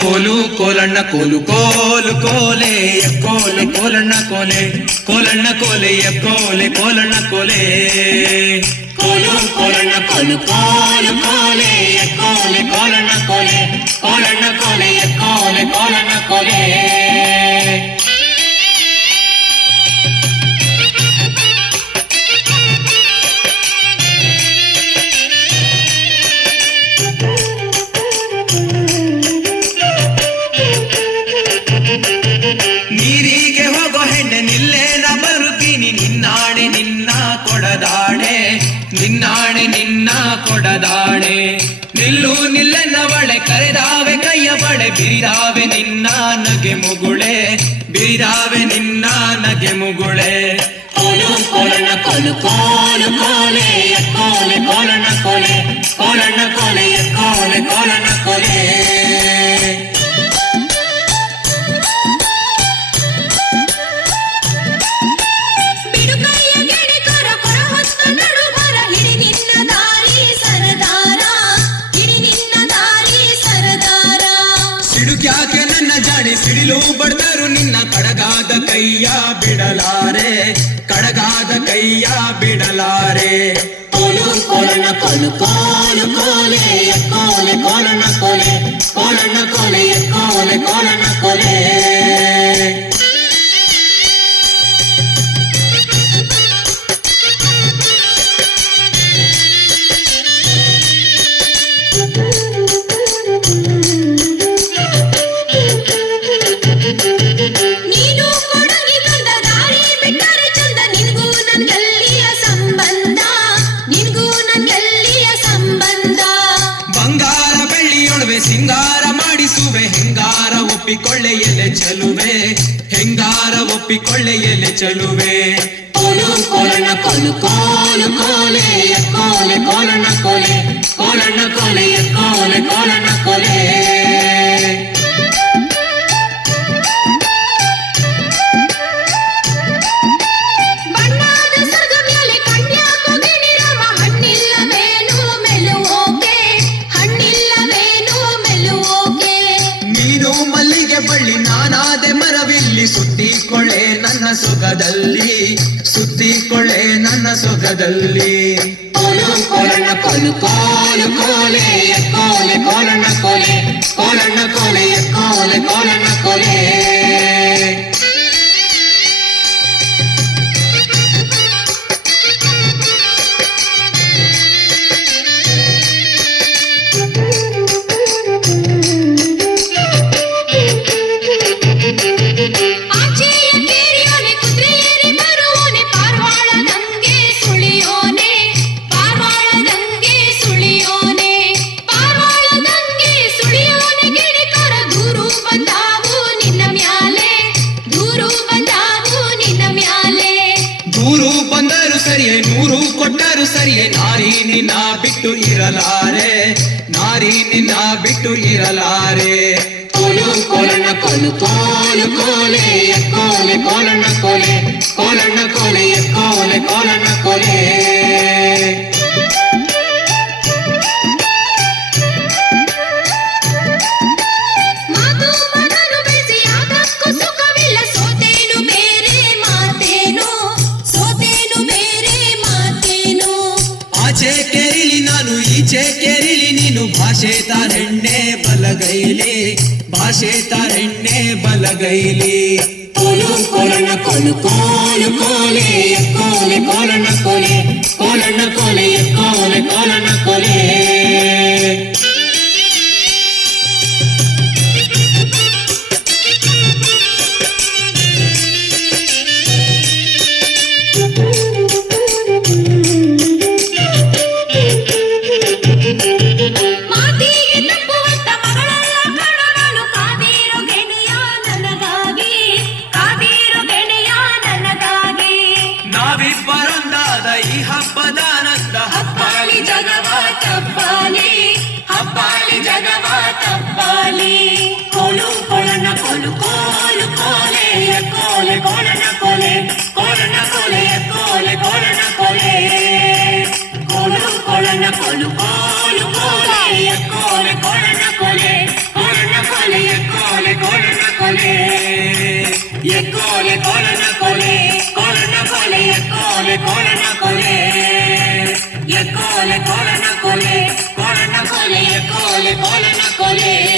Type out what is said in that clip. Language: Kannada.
ಕೋಲು ಕೋಲಣ್ಣ ಕೋಲು ಕೋಲು ಕೋಲೆ ಕೋಲೆ ಕೋಲಣ್ಣ ಕೋಲೆ ಕೋಲಣ್ಣ ಕೋಲೆ ಕೋಲೆ ಕೋಲಣ್ಣ ಕೋಲೆ ಕೋಲು ಕೋಲಣ್ಣ ಕೋಲು ಕೋಲು ಕೋಲೆ ಕೋಲೆ ಕೋಲಣ್ಣ ಕೋಲೆ ಕೋಲಣ್ಣ ಕೋಲೆ ಕೋಲೆ ಕೋಲಣ್ಣ ಕೋಲೆ ನೀರಿಗೆ ಹೋಗೋ ಹೆಣ್ಣೆ ನಿಲ್ಲೇನ ಬರುತ್ತೀನಿ ನಿನ್ನಾಣೆ ನಿನ್ನ ಕೊಡದಾಣೆ ನಿನ್ನಾಣೆ ನಿನ್ನ ಕೊಡದಾಣೆ ನಿಲ್ಲು ನಿಲ್ಲೆನ್ನವಳೆ ಕರೆದಾವೆ ಕೈಯ ಬಳೆ ಬಿರಿದಾವೆ ನಿನ್ನ ನಗೆ ಮುಗುಳೆ ಬಿರಿದಾವೆ ನಿನ್ನ ನಗೆ ಮುಗುಳೆ ಕೋಲು ಕೋಲಣ್ಣ ಕೋಲು ಕೋಲು ಕೋಲೆ ಕೋಲೆ ಕೋಲಣ್ಣ ಕೋಲೆ ಕೋಲಣ್ಣ ಕೋಲೆ ಕೋಲೆ ಕೋಲಣ್ಣ ಕೋಲೆ ಸಿಡುಕ್ಯಾಕೆ ನನ್ನ ಜಾಡಿ ಸಿಡಿಲು ಬಡ್ದರು ನಿನ್ನ ಕಡಗಾದ ಕೈಯ ಬಿಡಲಾರೆ ಕಡಗಾದ ಕೈಯ ಬಿಡಲಾರೆ ಕೋಲು ಕೋಲಣ್ಣ ಕೋಲು ಕೋಲು ಕೋಲೆ ಕೋಲೆ ಕೋಲಣ್ಣ ಕೋಲೆ ಕೋಲಣ್ಣ ಕೋಲೆ ಕೋಲೆ ಕೋಲಣ್ಣ ಕೋಲೆ ಸಿಂಗಾರ ಮಾಡಿಸುವೆ ಹೆಂಗಾರ ಒಪ್ಪಿಕೊಳ್ಳೆ ಎಲೆ ಚಲುವೆ ಹೆಂಗಾರ ಒಪ್ಪಿಕೊಳ್ಳೆ ಎಲೆ ಚಲುವೆ ಕೋಲು ಕೋಲಣ್ಣ ಕೋಲು ಕೋಲು ಕೋಲೆ ಕೋಲೆ ಕೋಲಣ್ಣ ಕೋಲೆ ಕೋಲಣ್ಣ ಕೋಲೆ ಕೋಲೆ ಕೋಲಣ್ಣ ಕೋಲೆ ಬಳ್ಳಿ ನಾನಾದೆ ಮರವಿಲ್ಲಿ ಸುತ್ತಿಕೊಳ್ಳೆ ನನ್ನ ಸೊಗದಲ್ಲಿ ಸುತ್ತಿಕೊಳ್ಳೆ ನನ್ನ ಸೊಗದಲ್ಲಿ ಕೋಲು ಕೋಲಣ್ಣ ಕೋಲು ಕೋಲು ಕೋಲೆ ಕೋಲೆ ಕೋಲಣ್ಣ ಕೋಲೆ ಕೋಲಣ್ಣ ಕೋಲೆ ಕೋಲೆ ಕೋಲಣ್ಣ ಕೋಲೆ ನೂರು ಬಂದರು ಸರಿಯೇ ನೂರು ಕೊಟ್ಟರು ಸರಿಯೇ ನಾರಿ ನಿನ್ನ ಬಿಟ್ಟು ಇರಲಾರೆ ನಾರಿ ನಿನ್ನ ಬಿಟ್ಟು ಇರಲಾರೆ ಕೋಲು ಕೋಲಣ್ಣ ಕೋಲು ಕೋಲು ಕೋಲೆ ಕೋಲೆ ಕೋಲಣ್ಣ ಕೋಲೆ ಕೋಲಣ್ಣ ಕೋಲೆ ಕೋಲೆ ಕೋಲಣ್ಣ ಕೋಲೆ ಆಚೆ ಕೆರಿಲಿ ನಾನು ಈಚೆ ಕೆರಿಲಿ ನೀನು ಭಾಷೆ ತಾರೆಣ್ಣೆ ಬಲಗೈಲಿ ಭಾಷೆ ತಾರೆಣ್ಣೆ ಬಲಗೈಲಿ ಕೋಲು ಕೋಲಣ್ಣ ಕೋಲು ಕೋಲು ಕೋಲೆ ಕೋಲೆ ಕೋಲಣ್ಣ ಕೋಲೆ ಕೋಲಣ್ಣ ಕೋಲೆ ಕೋಲೆ ಕೋಲಣ್ಣ ಕೋಲೆ ಈ ಹಬ್ಬದ ಆನಂದ ಹಬ್ಬಲಿ ಜಗವ ಚಪ್ಪಾಲಿ ಕೊಲು ಕೋಲು ಕೋಲೆ ಕೋಲೆ ಕೋಲನ ಕೊಲೆ ಕೋಲನ ಕೊಲೆ ಕೋಲೆ ಕೋಲನ ಕೊಲೆ ಕೋಲು ಕೋಲನ ಕೊಲು ಕೋಲು ಕೋಲೆ ಕೋಲೆ ಕೋಲನ ಕೊಲೆ ಕೋಲನ ಕೊಲೆ ಕೋಲೆ ಕೋಲನ ಕೊಲೆ ಕೋಲೆ ಕೋಲನ ಕೊಲೆ ಕೋಲನ ಕೊಲೆ ಕೋಲೆ ಕೋಲನ ಕೊಲೆ ಕೋಲೆ ಕೋಲನ ಕೊಲೆ ಕೋಲನ ಕೊಲೆ ಕೋಲೆ ಕೋಲನ ಕೊಲೆ